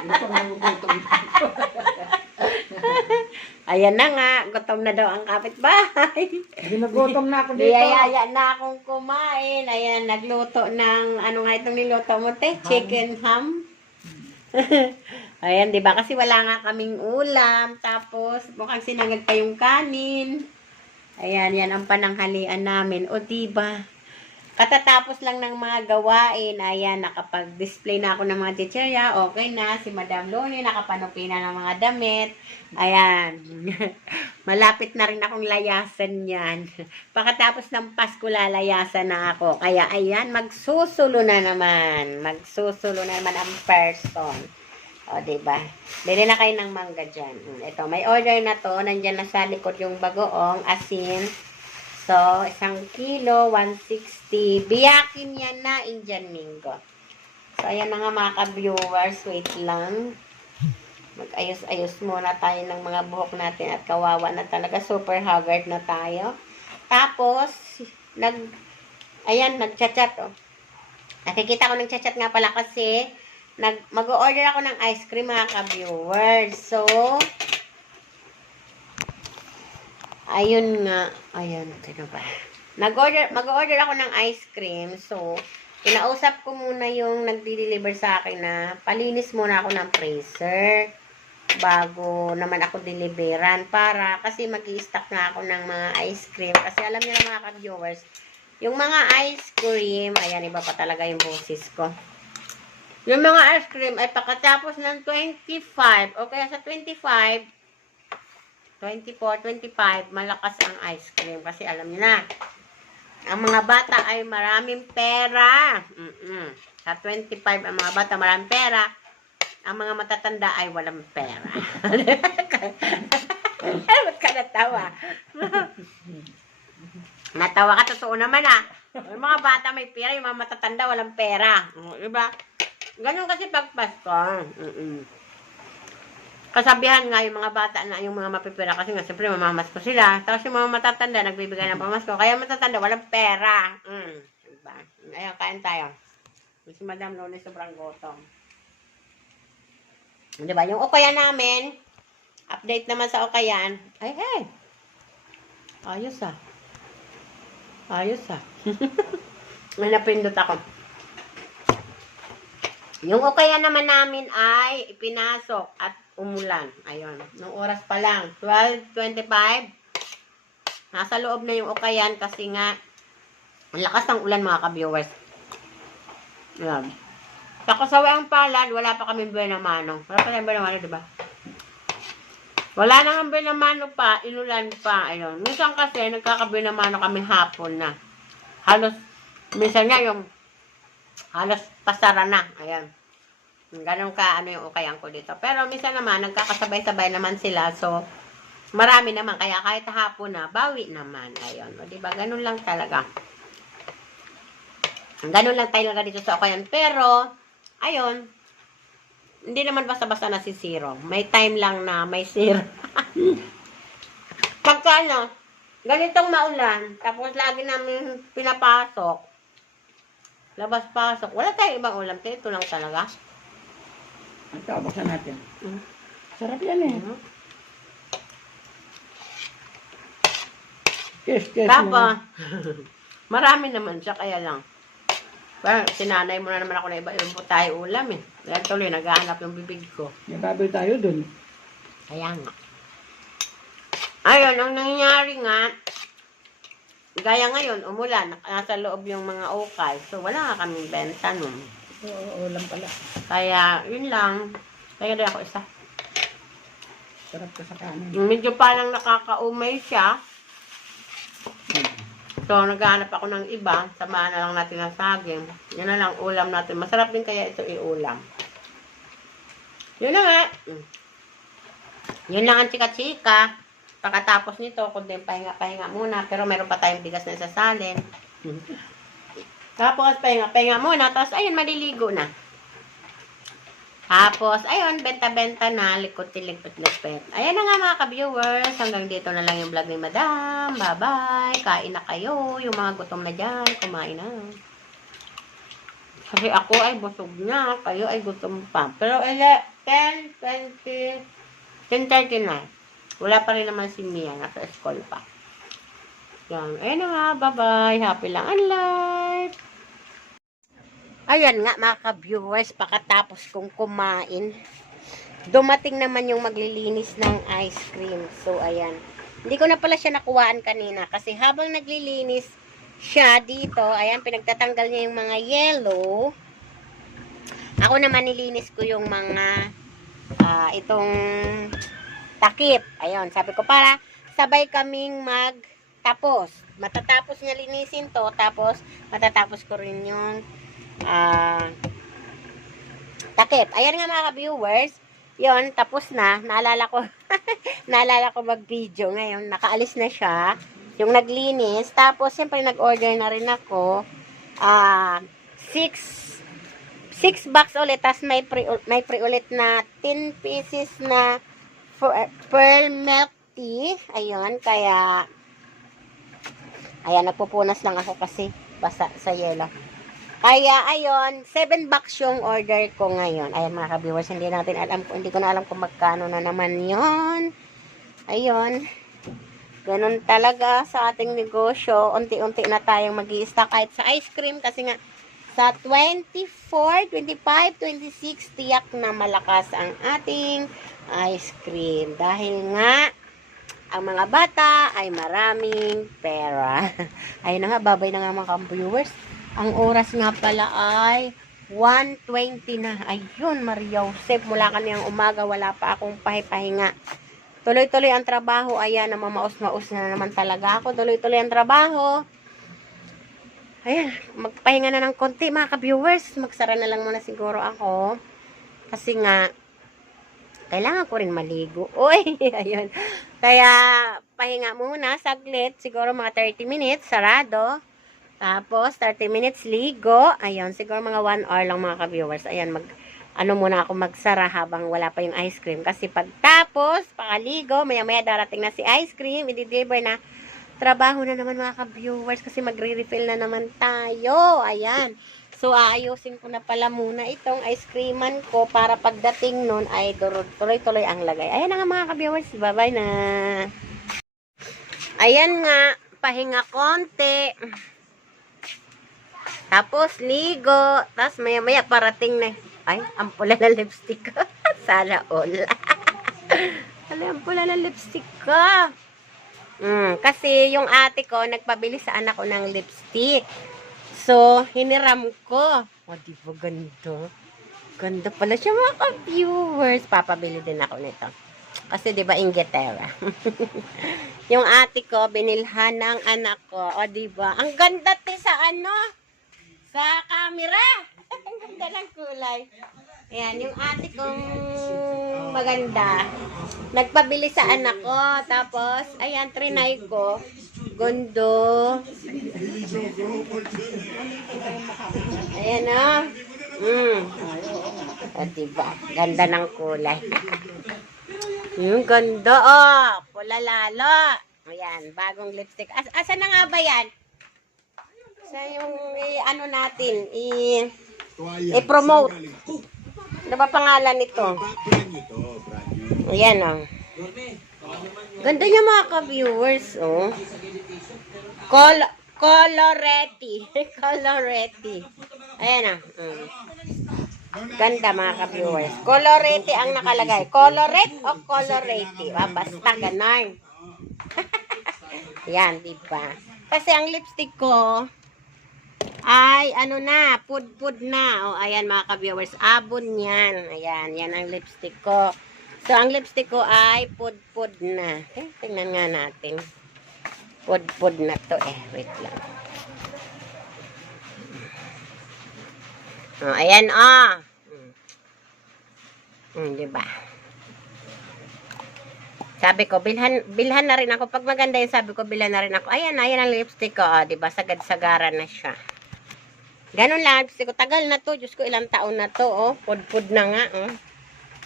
Gutom na gutom. Ayan na nga, gutom na daw ang kapitbahay. Ginugutom na ako dito. Niyayaya na akong kumain. Ayan, nagluto ng, ano nga itong niluto mo, te? Chicken ham. Ayan, di ba? Kasi wala nga kaming ulam. Tapos, mukhang sinangag pa yung kanin. Ayan, yan ang pananghalian namin. O, di ba? Katatapos lang ng mga gawain, ayan, nakapag-display na ako ng mga chicherya, okay na, si Madam Loni, nakapanupi na ng mga damit, ayan, malapit na rin akong layasan yan, pagkatapos ng Pasko lalayasan na ako, kaya ayan, magsusulo na naman ang person, o diba, bili na kayo ng mangga dyan, ito, may order na to, nandyan na sa likod yung bagoong, asin, so, 1 kilo, 160. Biyakin yan na, Indian Mingo. So, ayan na nga mga ka-viewers. Wait lang. Mag-ayos-ayos muna tayo ng mga buhok natin at kawawa na talaga. Super haggard na tayo. Tapos, nag-chat-chat, oh. Nakikita ko nag-chat-chat nga pala kasi mag-order ako ng ice cream mga ka-viewers. So, ayun nga. Ayun, sino ba? Mag-order ako ng ice cream. So, kinausap ko muna yung nagdi-deliver sa akin na palinis muna ako ng freezer bago naman ako deliveran para kasi mag-i-stock na ako ng mga ice cream. Kasi alam niyo na mga ka-viewers, yung mga ice cream, ayan, iba pa talaga yung boses ko. Yung mga ice cream ay pagkatapos ng 25 o kaya sa 25, 24, 25, malakas ang ice cream. Kasi alam niyo na, ang mga bata ay maraming pera. Sa 25, ang mga bata maraming pera. Ang mga matatanda ay walang pera. Ba't ka natawa? Natawa ka, totoo naman ah. Yung mga bata may pera, yung mga matatanda walang pera. Diba? Ganun kasi pag Pasko. Kasabihan nga yung mga bata na yung mga mapipira kasi nga siyempre mamamas ko sila. Tapos yung mga matatanda nagbibigay ng pamasko. Kaya matatanda walang pera. Diba? Ayun, kain tayo. Si Madam Loni sobrang gutom. Diba? Yung ukayan namin, update naman sa ukayan. Ay, hey! Ayos ah. Ayos ah. May napindot ako. Yung ukayan naman namin ay ipinasok at umulan. Ayun. Nung oras pa lang. 12:25. Nasa loob na yung ukayan kasi nga ang lakas ng ulan mga ka-viewers. Ayan. Sa Kasawang Palad, wala pa kami Benamano. Wala pa tayong Benamano, diba? Wala nang Benamano pa. Inulan pa. Ayun. Minsan kasi nagkaka-Benamano kami hapon na. Halos, minsan nga yung halos pasara na. Ayan. Ganun ka, ano yung ukayan ko dito. Pero minsan naman, nagkakasabay-sabay naman sila. So, marami naman. Kaya kahit hapon na, bawi naman. Ayun. O, diba? Ganun lang talaga. Ganun lang talaga dito sa ukayan. Pero, ayun. Hindi naman basta-basta nasisiro. May time lang na may zero. Pagka ano, ganitong maulan, tapos lagi namin pinapasok, labas-pasok, wala tayong ibang ulam. Kaya ito lang talaga. Ang tabasan natin. Sarap yan eh. Kiss. Tapos, marami naman siya, kaya lang. Parang sinanay mo na naman ako na iba yung putahe ulam eh. Kaya tuloy, naghahanap yung bibig ko. May baboy tayo dun. Kaya nga. Ayun, ang nangyari nga, gaya ngayon, umulan, nasa loob yung mga ukay. So, wala nga kaming benta nun. Oo, ulam pala. Kaya, yun lang. Kaya din ako isa. Sarap ka sa kanin. Medyo palang nakakaumay siya. So, naghahanap ako ng iba. Samahan na lang natin ng saging. Yun na lang, ulam natin. Masarap din kaya ito iulam. Yun na nga. Yun lang ang chika-chika. Pagkatapos nito, kundi pahinga-pahinga muna. Pero meron pa tayong bigas na isasalin. Tapos, pahinga muna. Tapos, ayun, maliligo na. Tapos, ayun, benta-benta na. Likot-likot-likot. Ayan na nga mga ka-viewers. Hanggang dito na lang yung vlog ni Madam. Bye-bye. Kain na kayo. Yung mga gutom na dyan, kumain na. Kasi ako ay busog na, kayo ay gutom pa. Pero 10:20, 10:39. Wala pa rin naman si Mia, nasa school pa. Yan, ayun na nga, bye-bye. Happy lang ang life. Ayan nga mga ka-viewers, pakatapos kong kumain, dumating naman yung maglilinis ng ice cream. So, ayan. Hindi ko na pala siya nakuhaan kanina kasi habang naglilinis siya dito, ayan, pinagtatanggal niya yung mga yellow. Ako naman nilinis ko yung mga itong takip. Ayun, sabi ko para sabay kaming magtapos. Matatapos niya linisin to, tapos matatapos ko rin yung takip. Ayan nga mga ka-viewers, yun, tapos na. Naalala ko mag-video ngayon. Nakaalis na siya. Yung naglinis. Tapos, siyempre, nag-order na rin ako. 6 box ulit. Tapos, may pre ulit na 10 pieces na pearl milk tea. Ayun, kaya, ayan, nagpupunas lang ako kasi basa sa yelo. Kaya, ayun, 7 box yung order ko ngayon. Ayan, mga ka-viewers, hindi ko na alam kung magkano na naman yon. Ayun. Ganun talaga sa ating negosyo. Unti-unti na tayong mag-i-stock kahit sa ice cream. Kasi nga, sa 24, 25, 26, tiyak na malakas ang ating ice cream. Dahil nga, ang mga bata ay maraming pera. Ayun na nga, babay na nga mga viewers. Ang oras nga pala ay 1:20 na. Ayun, Maria Josep, mula kaniyang umaga, wala pa akong pahipahinga. Tuloy-tuloy ang trabaho. Ayan, namamaos-maos na naman talaga ako. Tuloy-tuloy ang trabaho. Ayan, magpahinga na ng konti mga ka-viewers. Magsara na lang muna siguro ako. Kasi nga, kailangan ko rin maligo. Uy, ayun. Kaya, pahinga muna, saglit. Siguro mga 30 minutes, sarado. Tapos, 30 minutes ligo. Ayun, siguro mga 1 hour lang mga ka-viewers. Ayan, muna ako magsara habang wala pa yung ice cream. Kasi pagtapos, pakaligo, maya-maya darating na si ice cream, i-deliver na. Trabaho na naman mga ka-viewers kasi magre-refill na naman tayo. Ayan. So, aayusin ko na pala muna itong ice creaman ko para pagdating nun ay tuloy-tuloy ang lagay. Ayan na nga mga ka-viewers. Bye-bye na. Ayan nga. Pahinga konti. Tapos, ligo. Tapos, maya-maya parating na. Ay, ang pula na lipstick ko. Sana all. Ay, ang pula na lipstick ko. Kasi yung ate ko, nagpabili sa anak ko ng lipstick. So, hiniram ko. O, di ba ganda? Ganda pala siya mga ka-viewers. Papabili din ako nito. Kasi di ba Inglaterra. Yung ate ko, binilhan ng anak ko. O, di ba? Ang ganda sa sa camera. Ang ganda ng kulay. Ayan, yung ate kong maganda, nagpabili sa anak ko. Tapos, ayan, trinay ko. Gondo. Ayan o. Diba? Ganda ng kulay. Yung ganda pula lalo. Ayan, bagong lipstick. Asa na nga ba yan? Sa yung natin, i-promote. Ano ba pangalan nito? Ayan Ganda niya mga ka-viewers, Coloretti. Coloretti. Ayan Ganda mga ka-viewers. Coloretti ang nakalagay. Coloret o Coloretti? Basta ganon. Yan, diba? Kasi ang lipstick ko ay pud-pud na. Ayan mga ka-viewers, abon yan. Ayan, yan ang lipstick ko. So, ang lipstick ko ay pud-pud na. Tingnan nga natin. Pud-pud na to wait lang. Ayan diba? Sabi ko, bilhan na rin ako. Pag maganda yung sabi ko, bilhan na rin ako. Ayan ang lipstick ko. Diba? Sagad-sagaran na siya. Ganun lang. Lipstick ko. Tagal na to. Diyos ko, ilang taon na to. Pud-pud na nga.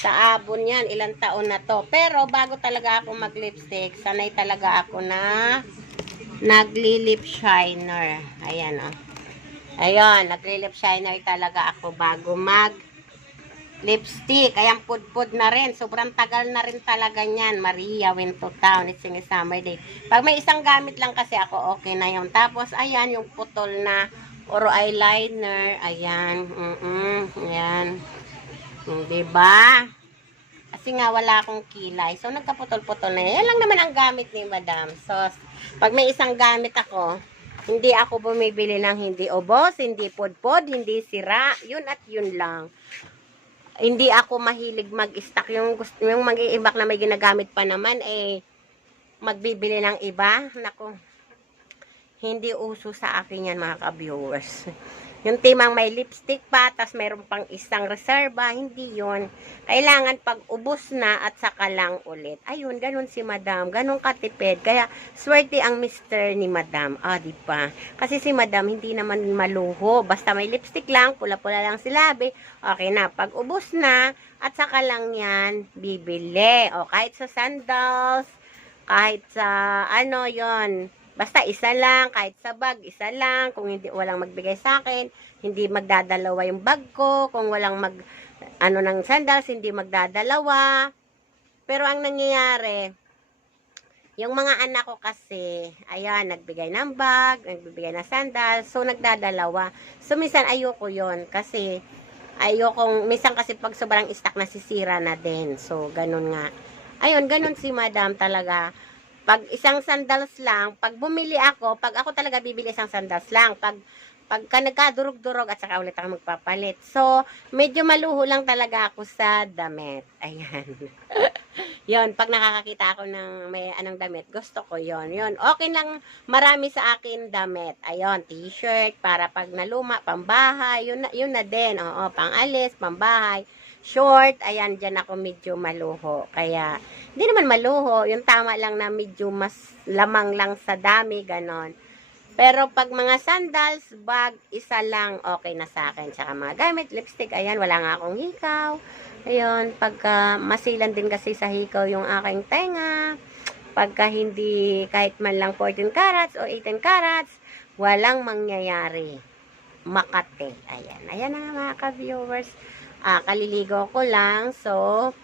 Sa abon yan. Ilang taon na to. Pero, bago talaga ako mag-lipstick, sanay talaga ako na nagli-lip shiner. Ayan Ayun, nagre-lip shiner talaga ako bago mag lipstick. Ayan, pudpud na rin. Sobrang tagal na rin talaga niyan. Maria went to town. It's a summer day. Pag may isang gamit lang kasi ako, okay na yun. Tapos, ayan, yung putol na oro eyeliner. Ayan. Ayan. Diba? Kasi nga, wala akong kilay. So, nagkaputol-putol na yan. Yan lang naman ang gamit ni Madam. So, pag may isang gamit ako, hindi ako bumibili ng hindi ubos, hindi pudpod, hindi sira. Yun at yun lang. Hindi ako mahilig mag-stock. Yung mag-iibak na may ginagamit pa naman, magbibili ng iba. Naku, hindi uso sa akin yan, mga ka-viewers. Yung timang may lipstick pa, tas mayroon pang isang reserva, hindi yun. Kailangan pag ubos na at saka lang ulit. Ayun, ganun si Madam, ganun katipid. Kaya, swerte ang mister ni Madam. Di pa. Kasi si Madam, hindi naman maluho. Basta may lipstick lang, pula-pula lang si labi. Okay na, pag ubos na, at saka lang yan, bibili. O, kahit sa sandals, kahit sa, yon. Basta isa lang, kahit sa bag, isa lang. Kung hindi, walang magbigay sa akin, hindi magdadalawa yung bag ko. Kung walang ng sandals, hindi magdadalawa. Pero ang nangyayari, yung mga anak ko kasi, ayan, nagbigay ng bag, nagbibigay ng sandals, so nagdadalawa. So, minsan ayoko yon kasi, minsan kasi pag sobrang stock, nasisira na din. So, ganun nga. Ayun, ganun si Madam talaga. Pag isang sandals lang, pag bumili ako, pag ako talaga bibili isang sandals lang, pagka nagkadurog-durog at saka ulit ako magpapalit. So, medyo maluho lang talaga ako sa damit. Ayan. Yon, pag nakakakita ako ng may anong damit, gusto ko yon. Yon, okay lang, marami sa akin damit. Ayon, t-shirt, para pag naluma, pambahay, yun na din. Oo, pang-alis, pambahay. Short, ayan, dyan ako medyo maluho. Kaya, hindi naman maluho. Yung tama lang na medyo mas lamang lang sa dami, ganon. Pero pag mga sandals, bag, isa lang, okay na sa akin. Tsaka mga gamit, lipstick, ayan, wala nga akong hikaw. Ayun, pagka masilan din kasi sa hikaw yung aking tenga. Pagka hindi, kahit man lang 14 carats o 18 carats, walang mangyayari. Makate. Ayan, ayan na nga mga ka-viewers. Kaliligo ko lang. So,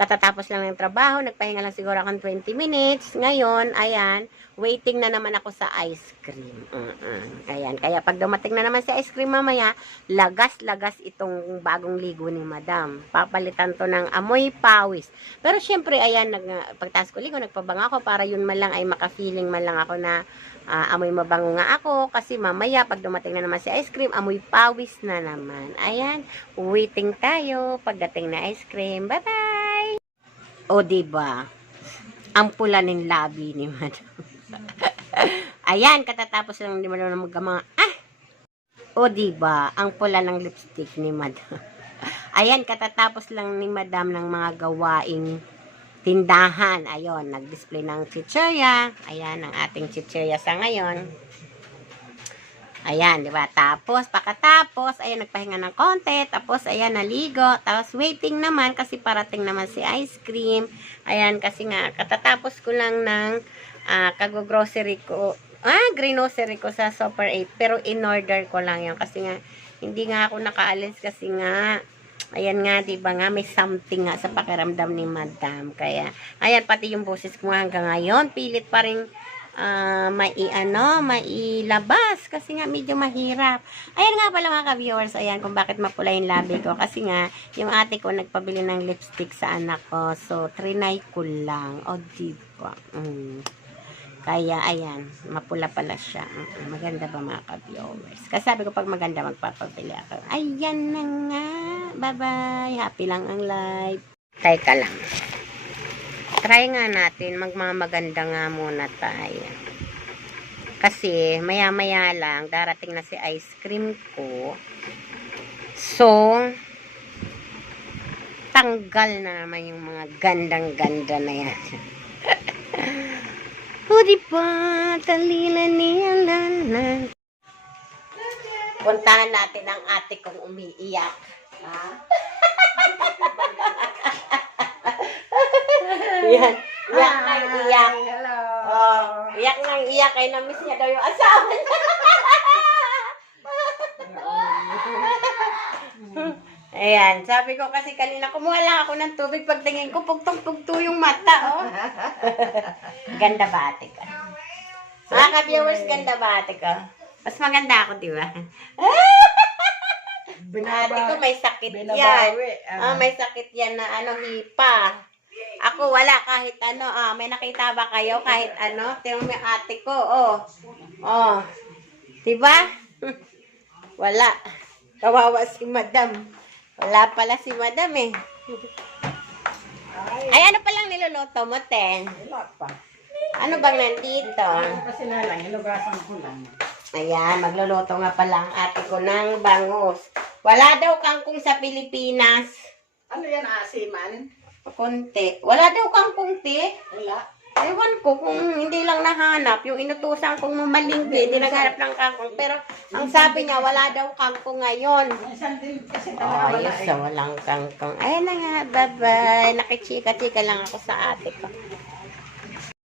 katatapos lang ng trabaho. Nagpahinga lang siguro akong 20 minutes. Ngayon, ayan, waiting na naman ako sa ice cream. Ayan, kaya pag dumating na naman si ice cream mamaya, lagas-lagas itong bagong ligo ni Madam. Papalitan to ng amoy pawis. Pero syempre, ayan, pagtaas ko ligo, nagpabang ako para yun man lang ay maka-feeling man lang ako na amoy mabango nga ako kasi mamaya pag dumating na naman si ice cream, amoy pawis na naman. Ayan, waiting tayo pagdating na ice cream. Bye-bye! O, diba? Ang pula ng labi ni Madam. Ayan, katatapos lang ni Madam mga o, diba? Ang pula ng lipstick ni Madam. Ayan, katatapos lang ni Madam ng mga gawaing tindahan. Ayon, nag-display ng chichirya. Ayan, ang ating chichirya sa ngayon. Ayan, di ba? Tapos, pakatapos, ayan, nagpahinga ng konti. Tapos, ayan, naligo. Tapos, waiting naman kasi parating naman si ice cream. Ayan, kasi nga, katatapos ko lang ng kag-grocery ko. Green-grocery ko sa Super 8. Pero, in-order ko lang yun. Kasi nga, hindi nga ako nakaalis kasi nga, ayan nga, diba nga, may something nga sa pakiramdam ni Madam. Kaya, ayan, pati yung boses ko hanggang ngayon, pilit pa rin mailabas. Kasi nga, medyo mahirap. Ayan nga pala mga ka-viewers, ayan, kung bakit mapula yung labi ko. Kasi nga, yung ate ko nagpabili ng lipstick sa anak ko. So, trinay ko lang. O, diba? Kaya, ayan, mapula pala siya. Maganda ba mga ka-viewers? Kasi sabi ko, pag maganda, magpapabili ako. Ayan na nga. Bye-bye. Happy lang ang life. Teka lang. Try nga natin. Magmamaganda nga muna tayo. Kasi, maya-maya lang, darating na si ice cream ko. So, tanggal na naman yung mga gandang-ganda na yan. O, diba? Talila niya lalan. Puntahan natin ang ate kong umiiyak. Yan. Iyak na iyak. Hello. Iyak na iyak. Kaya na-miss niya daw yung asawa niya. Ayan, sabi ko kasi kanina, kumuha lang ako ng tubig. Pagtingin ko, pugtong-pugto yung mata, oh. Ganda ba, ate ka? Mga ka-viewers, ganda ba, ate ka? Mas maganda ako, di ba? Ate ko, may sakit yan. May sakit yan na hipa. Ako, wala, kahit ano. May nakita ba kayo? Kahit ano. Tingnan mo yung ate ko, Diba? Wala. Kawawa si madam. Wala pala si madam eh. Ay, ano palang niluluto mo, Ten? Wala pa. Ano bang nandito? Kasi na lang, inugasan ko lang. Ayan, magluluto nga pala ang ate ko ng bangus. Wala daw kangkong sa Pilipinas. Ano yan, asiman? Kunti. Wala daw kangkong, te. Wala. Ewan ko kung hindi lang nahanap. Yung inutusan kong mamalingki, hindi naghanap ng kangkong. Pero ang sabi niya, wala daw kangkong ngayon. Minsan din kasi talaga wala Ayos sa walang kangkong. Ayan na nga, bye-bye. Nakichika-chika lang ako sa ate ko.